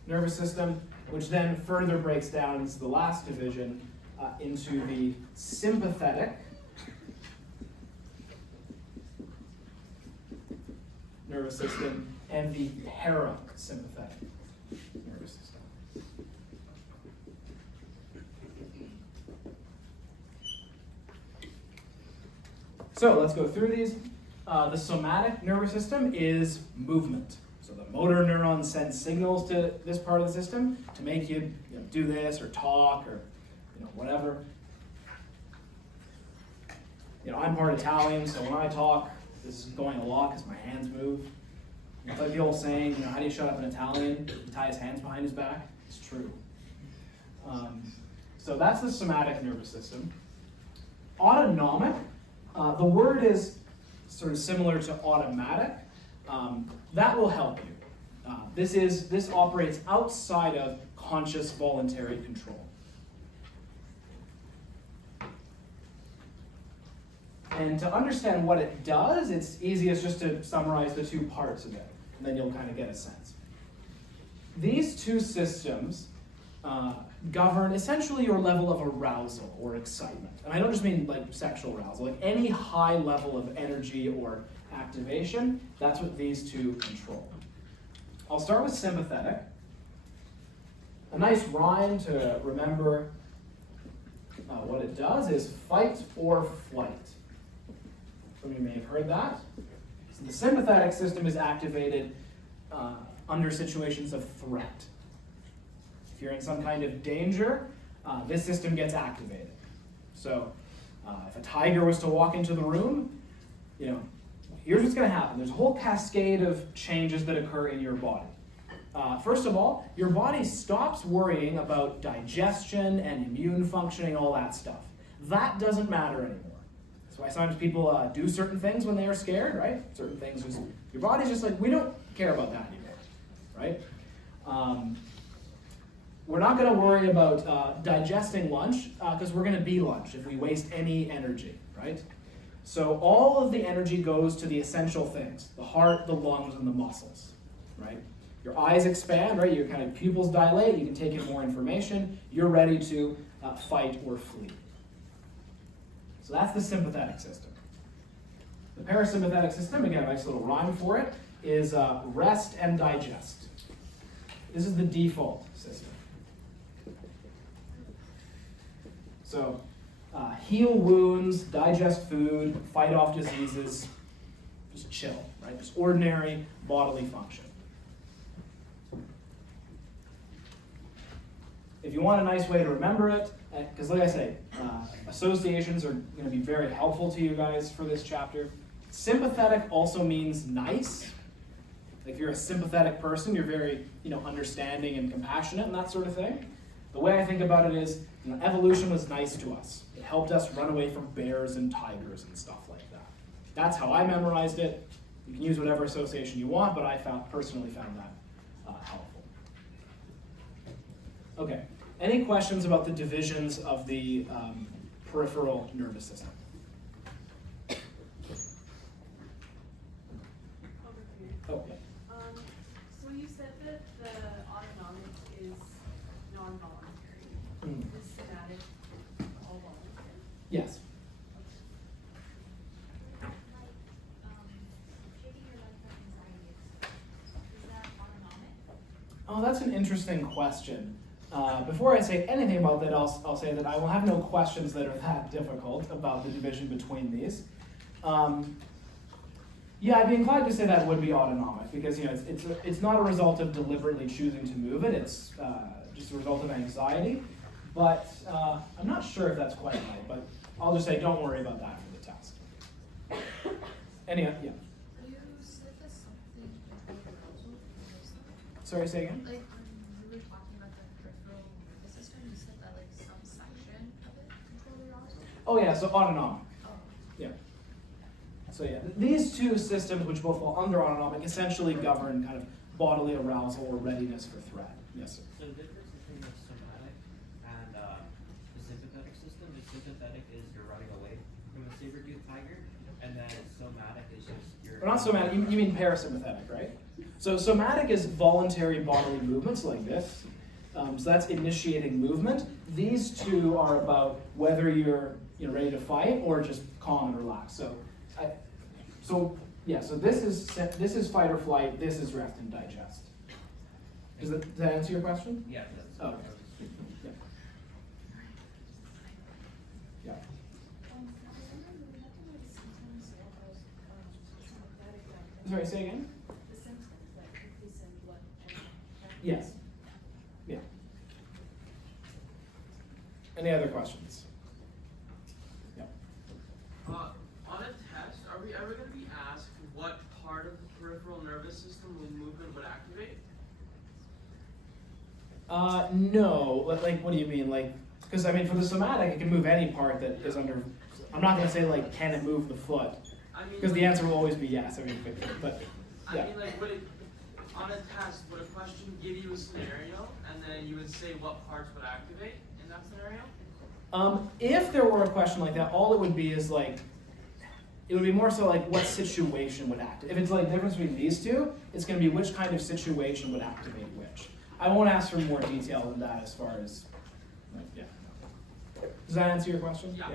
nervous system, which then further breaks down, this is the last division, into the sympathetic nervous system and the parasympathetic nervous system. So let's go through these. The somatic nervous system is movement. So the motor neurons send signals to this part of the system to make you, do this or talk or whatever. I'm part Italian, so when I talk, this is going a lot because my hands move. It's like the old saying, how do you shut up an Italian? You tie his hands behind his back. It's true. So that's the somatic nervous system. Autonomic, the word is sort of similar to automatic. That will help you. This operates outside of conscious voluntary control. And to understand what it does, it's easiest just to summarize the two parts of it, and then you'll kind of get a sense. These two systems govern essentially your level of arousal or excitement. And I don't just mean like sexual arousal, like any high level of energy or activation, that's what these two control. I'll start with sympathetic. A nice rhyme to remember what it does is fight or flight. Some of you may have heard that. So the sympathetic system is activated under situations of threat. If you're in some kind of danger, this system gets activated. So if a tiger was to walk into the room, here's what's going to happen. There's a whole cascade of changes that occur in your body. First of all, your body stops worrying about digestion and immune functioning, all that stuff. That doesn't matter anymore. That's why sometimes people do certain things when they are scared, right? Certain things, your body's just like, we don't care about that anymore, right? We're not going to worry about digesting lunch because we're going to be lunch if we waste any energy, right? So all of the energy goes to the essential things, the heart, the lungs, and the muscles, right? Your eyes expand, right? Your kind of pupils dilate, you can take in more information, you're ready to fight or flee. So that's the sympathetic system. The parasympathetic system, again, a nice little rhyme for it, is rest and digest. This is the default system. So heal wounds, digest food, fight off diseases, just chill, right? Just ordinary bodily function. If you want a nice way to remember it, because like I say, associations are going to be very helpful to you guys for this chapter. Sympathetic also means nice. Like if you're a sympathetic person, you're very, understanding and compassionate and that sort of thing. The way I think about it is, evolution was nice to us. It helped us run away from bears and tigers and stuff like that. That's how I memorized it. You can use whatever association you want, but I personally found that helpful. Okay. Any questions about the divisions of the peripheral nervous system? Over here. Oh, yeah. So you said that the autonomic is non-voluntary. The somatic, all voluntary. Yes. Taking your life for anxiety, is that autonomic? Oh, that's an interesting question. Before I say anything about that, I'll say that I will have no questions that are that difficult about the division between these. Yeah, I'd be inclined to say that would be autonomic because it's not a result of deliberately choosing to move it. It's just a result of anxiety. But I'm not sure if that's quite right. But I'll just say don't worry about that for the test. Yeah. You said that something like arousal. Sorry, say again. Like when we were talking about the peripheral nervous system, you said that like some section of it controlled arousal. Oh yeah, so autonomic. Oh. Yeah. So yeah, these two systems, which both fall under autonomic, essentially govern kind of bodily arousal or readiness for threat. Yes, sir. So the difference between the somatic and the sympathetic system, the sympathetic is you're running away from a saber-toothed tiger, and then somatic is just your... Or not somatic, you mean parasympathetic, right? So somatic is voluntary bodily movements like this. So that's initiating movement. These two are about whether you're ready to fight or just calm and relax. So this is fight or flight. This is rest and digest. Does that answer your question? Yeah, that's... Oh, okay. Yeah. Yeah. Sorry, say again? The symptoms, like increase in blood and Yes. Yeah. Any other questions? Yeah. On a test, are we ever going to be asked what part of the peripheral nervous system when movement would activate? No. Like, what do you mean? Like, because I mean, for the somatic, it can move any part that is under. I'm not going to say like, can it move the foot? Because the answer will always be yes. I mean, but yeah. I mean, like, would it, on a test, would a question give you a scenario, and then you would say what parts would activate in that scenario? If there were a question like that, all it would be is like, It would be more so like what situation would activate. If it's like the difference between these two, it's going to be which kind of situation would activate which. I won't ask for more detail than that as far as, yeah. Does that answer your question? Yeah.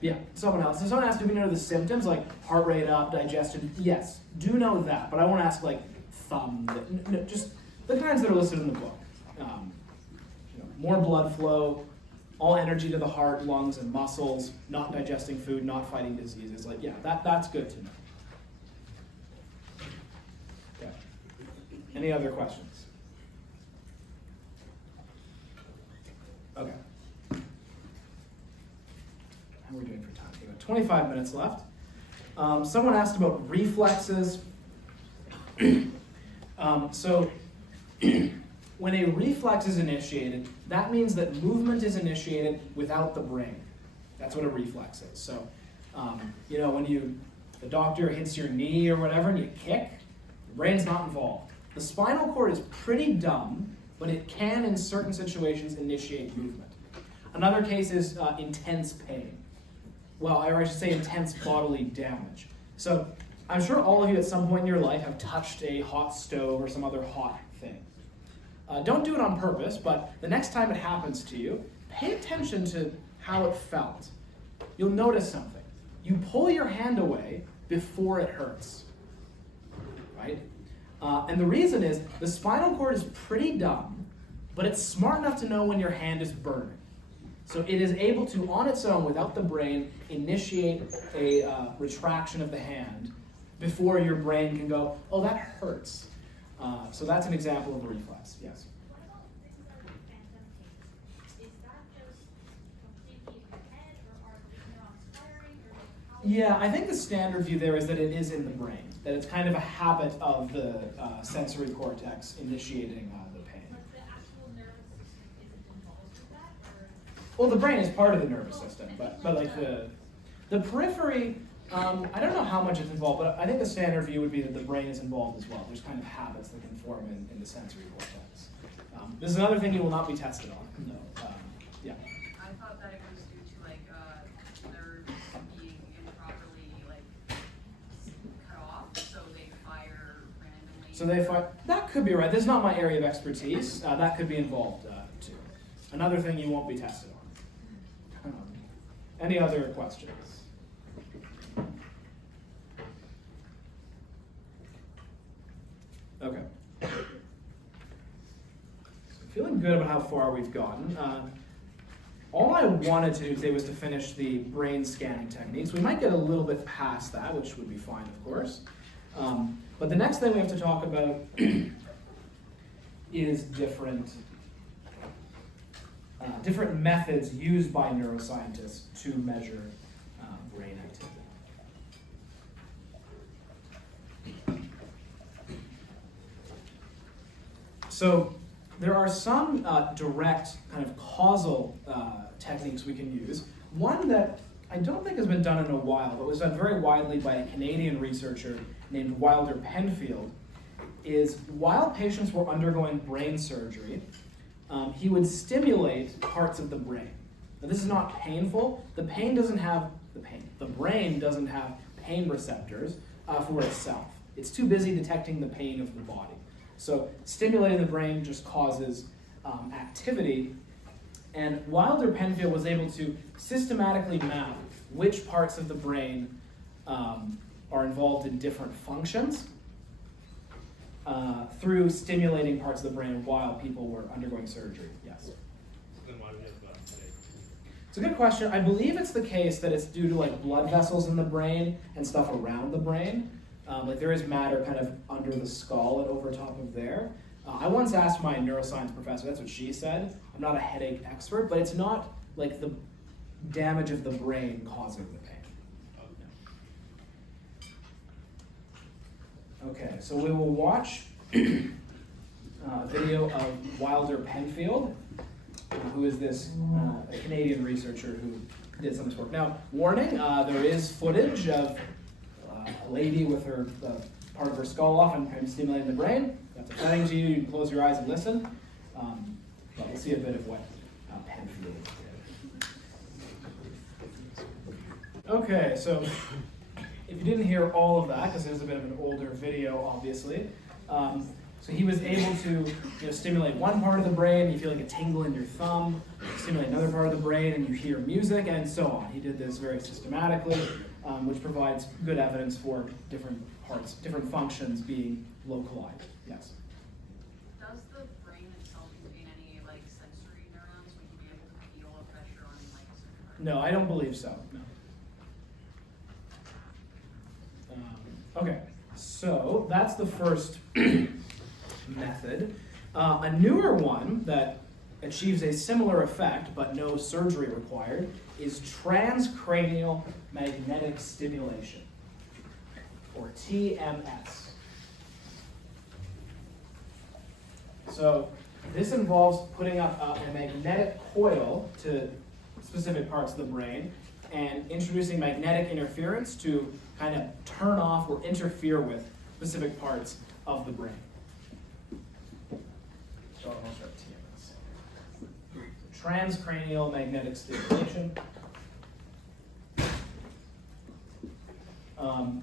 Yeah, someone else. So someone asked, do we know the symptoms, like heart rate up, digestion? Yes, do know that, but I won't ask like thumb, just the kinds that are listed in the book. More blood flow, all energy to the heart, lungs, and muscles, not digesting food, not fighting diseases. Like, yeah, that's good to know. Okay. Any other questions? Okay. How are we doing for time? We have 25 minutes left. Someone asked about reflexes. So when a reflex is initiated, that means that movement is initiated without the brain. That's what a reflex is. So, when the doctor hits your knee or whatever and you kick, the brain's not involved. The spinal cord is pretty dumb, but it can, in certain situations, initiate movement. Another case is intense pain. Well, I should say intense bodily damage. So I'm sure all of you at some point in your life have touched a hot stove or some other hot thing. Don't do it on purpose, but the next time it happens to you, pay attention to how it felt. You'll notice something. You pull your hand away before it hurts, right? And the reason is the spinal cord is pretty dumb, but it's smart enough to know when your hand is burning. So it is able to, on its own, without the brain, initiate a retraction of the hand before your brain can go, oh, that hurts. So that's an example of a reflex, yes. What about things that are phantom pains? Is that just completely in your head, or are the neurons firing, or how? Yeah, I think the standard view there is that it is in the brain, that it's kind of a habit of the sensory cortex initiating the pain. But the actual nervous system isn't involved with that, or? Well, the brain is part of the nervous system, but like the periphery, I don't know how much it's involved, but I think the standard view would be that the brain is involved as well. There's kind of habits that can form in the sensory cortex. This is another thing you will not be tested on. No. Yeah. I thought that it was due to nerves being improperly cut off, so they fire randomly. So they find that could be right. This is not my area of expertise. That could be involved too. Another thing you won't be tested on. Any other questions? Okay. Feeling good about how far we've gotten. All I wanted to do today was to finish the brain scanning techniques. We might get a little bit past that, which would be fine, of course. But the next thing we have to talk about is different methods used by neuroscientists to measure brain activity. So there are some direct kind of causal techniques we can use. One that I don't think has been done in a while, but was done very widely by a Canadian researcher named Wilder Penfield, is while patients were undergoing brain surgery, he would stimulate parts of the brain. Now this is not painful. The brain doesn't have pain receptors for itself. It's too busy detecting the pain of the body. So stimulating the brain just causes activity. And Wilder Penfield was able to systematically map which parts of the brain are involved in different functions through stimulating parts of the brain while people were undergoing surgery. Yes? Then why do we have headache? It's a good question. I believe it's the case that it's due to like blood vessels in the brain and stuff around the brain. Like there is matter kind of under the skull and over top of there. I once asked my neuroscience professor, that's what she said. I'm not a headache expert, but it's not like the damage of the brain causing the pain. Okay, so we will watch a video of Wilder Penfield, who is this a Canadian researcher who did some of this work. Now, warning, there is footage of a lady with her part of her skull off and stimulating the brain. That's upsetting to you. You can close your eyes and listen. But we'll see a bit of what Penfield did. Okay, so if you didn't hear all of that, because it was a bit of an older video, obviously, so he was able to stimulate one part of the brain, and you feel like a tingle in your thumb, stimulate another part of the brain, and you hear music, and so on. He did this very systematically, which provides good evidence for different parts, different functions being localized. Yes? Does the brain itself contain any like sensory neurons? Would you be able to feel a pressure on like a certain part? No, I don't believe so. No. Okay, so that's the first method. A newer one that achieves a similar effect but no surgery required is transcranial magnetic stimulation, or TMS. So this involves putting up a magnetic coil to specific parts of the brain and introducing magnetic interference to kind of turn off or interfere with specific parts of the brain. So I'll start TMS. Transcranial magnetic stimulation.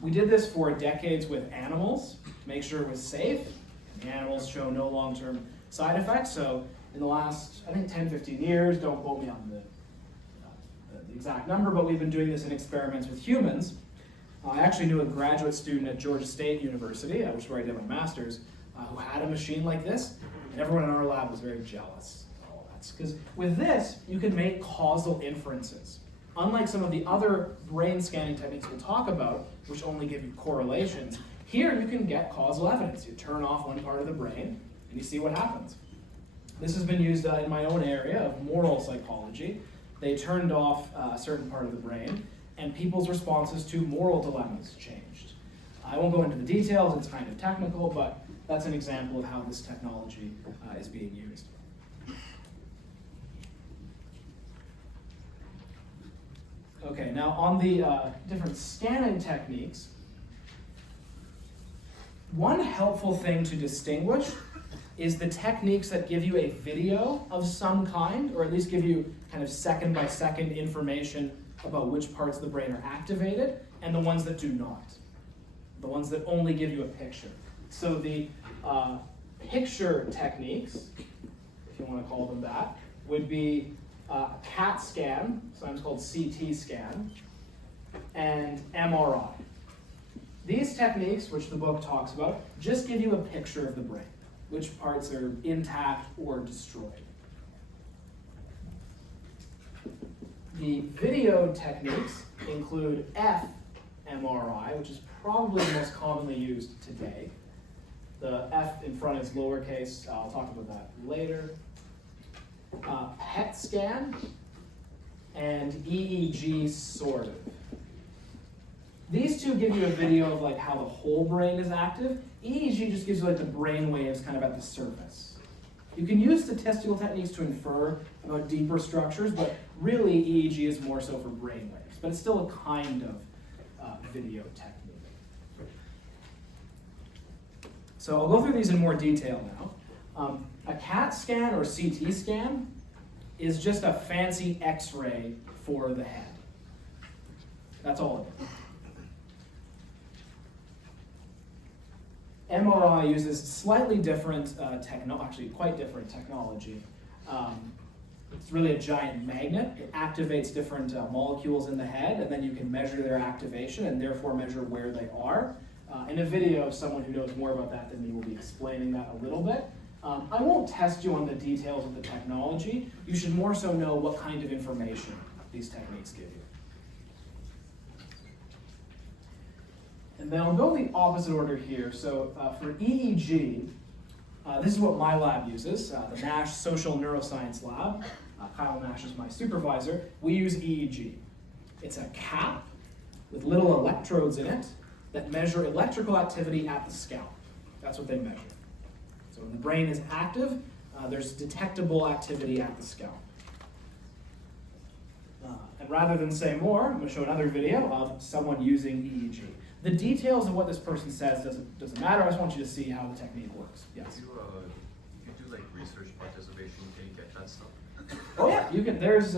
We did this for decades with animals, make sure it was safe. The animals show no long-term side effects. So in the last, I think, 10, 15 years, don't quote me on the exact number, but we've been doing this in experiments with humans. I actually knew a graduate student at Georgia State University, which is where I did my master's, who had a machine like this, and everyone in our lab was very jealous. Oh, that's because with this, you can make causal inferences. Unlike some of the other brain scanning techniques we'll talk about, which only give you correlations, here you can get causal evidence. You turn off one part of the brain, and you see what happens. This has been used in my own area of moral psychology. They turned off a certain part of the brain, and people's responses to moral dilemmas changed. I won't go into the details, it's kind of technical, but that's an example of how this technology is being used. Okay, now on the different scanning techniques, one helpful thing to distinguish is the techniques that give you a video of some kind, or at least give you kind of second-by-second information about which parts of the brain are activated, and the ones that do not. The ones that only give you a picture. So the picture techniques, if you want to call them that, would be a CAT scan, sometimes called CT scan, and MRI. These techniques, which the book talks about, just give you a picture of the brain, which parts are intact or destroyed. The video techniques include fMRI, which is probably the most commonly used today. The F in front is lowercase, I'll talk about that later. PET scan and EEG sort of. These two give you a video of like how the whole brain is active. EEG just gives you like the brain waves kind of at the surface. You can use statistical techniques to infer about deeper structures, but really EEG is more so for brain waves. But it's still a kind of video technique. So I'll go through these in more detail now. A CAT scan or CT scan is just a fancy X-ray for the head. That's all it is. MRI uses slightly different actually quite different technology. It's really a giant magnet. It activates different molecules in the head, and then you can measure their activation and therefore measure where they are. In a video, someone who knows more about that than me will be explaining that a little bit. I won't test you on the details of the technology. You should more so know what kind of information these techniques give you. And then I'll go the opposite order here. So for EEG, this is what my lab uses, the Nash Social Neuroscience Lab. Kyle Nash is my supervisor. We use EEG. It's a cap with little electrodes in it that measure electrical activity at the scalp. That's what they measure. So when the brain is active, there's detectable activity at the scalp. And rather than say more, I'm going to show another video of someone using EEG. The details of what this person says doesn't matter. I just want you to see how the technique works. Yes? You do like research participation, can you get that stuff? Oh yeah, you can. There's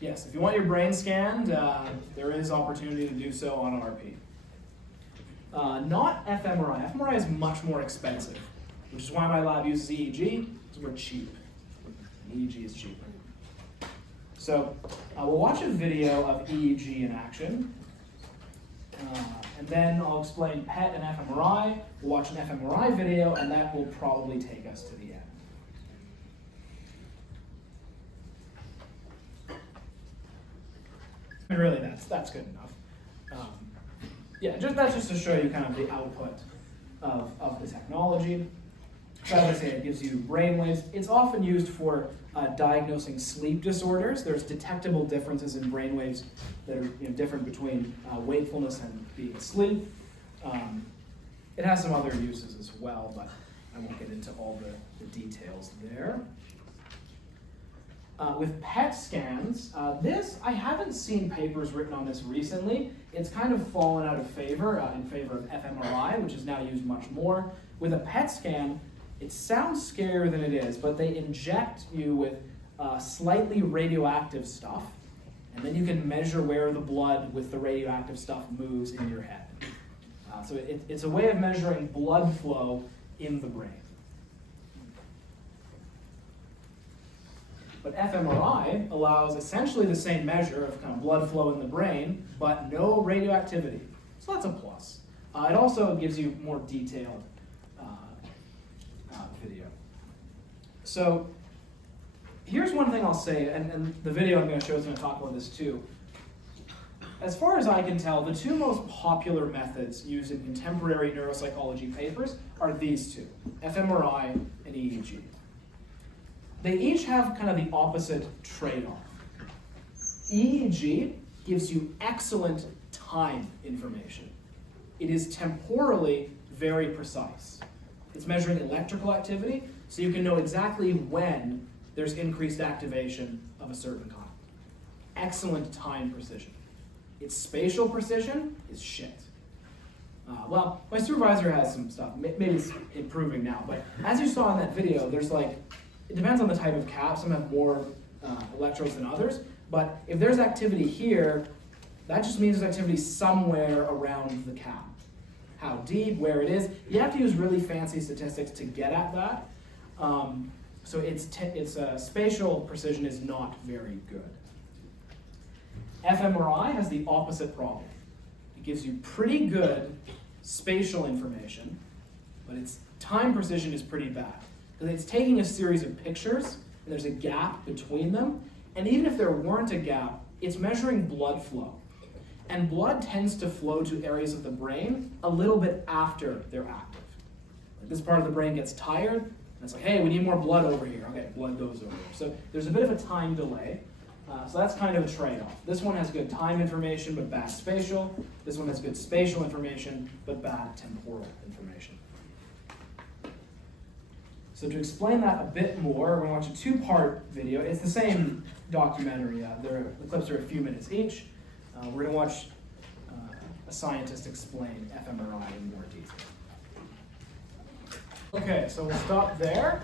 Yes, if you want your brain scanned, there is opportunity to do so on RP. Not fMRI. fMRI is much more expensive, which is why my lab uses EEG, because we're cheap. EEG is cheaper. So we'll watch a video of EEG in action, and then I'll explain PET and fMRI. We'll watch an fMRI video, and that will probably take us to the end. And really, that's good enough. Yeah, that's just to show you kind of the output of the technology. So as I say, it gives you brainwaves. It's often used for diagnosing sleep disorders. There's detectable differences in brainwaves that are different between wakefulness and being asleep. It has some other uses as well, but I won't get into all the details there. With PET scans, I haven't seen papers written on this recently. It's kind of fallen out of favor in favor of fMRI, which is now used much more. With a PET scan, it sounds scarier than it is, but they inject you with slightly radioactive stuff, and then you can measure where the blood with the radioactive stuff moves in your head. So it's a way of measuring blood flow in the brain. But fMRI allows essentially the same measure of kind of blood flow in the brain, but no radioactivity. So that's a plus. It also gives you more detailed video. So here's one thing I'll say, and the video I'm going to show is going to talk about this too. As far as I can tell, the two most popular methods used in contemporary neuropsychology papers are these two, fMRI and EEG. They each have kind of the opposite trade-off. EEG gives you excellent time information. It is temporally very precise. It's measuring electrical activity, so you can know exactly when there's increased activation of a certain kind. Excellent time precision. Its spatial precision is shit. Well, my supervisor has some stuff. Maybe it's improving now, but as you saw in that video, there's it depends on the type of cap. Some have more electrodes than others, but if there's activity here, that just means there's activity somewhere around the cap. How deep, where it is. You have to use really fancy statistics to get at that. So its spatial precision is not very good. fMRI has the opposite problem. It gives you pretty good spatial information, but its time precision is pretty bad. Because it's taking a series of pictures, and there's a gap between them, and even if there weren't a gap, it's measuring blood flow. And blood tends to flow to areas of the brain a little bit after they're active. This part of the brain gets tired, and it's like, hey, we need more blood over here. Okay, blood goes over there. So there's a bit of a time delay. So that's kind of a trade-off. This one has good time information, but bad spatial. This one has good spatial information, but bad temporal information. So to explain that a bit more, we're going to watch a two-part video. It's the same documentary. The clips are a few minutes each. We're going to watch a scientist explain fMRI in more detail. Okay, so we'll stop there.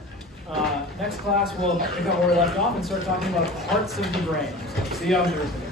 Next class, we'll pick up where we left off and start talking about parts of the brain. So see you on Thursday.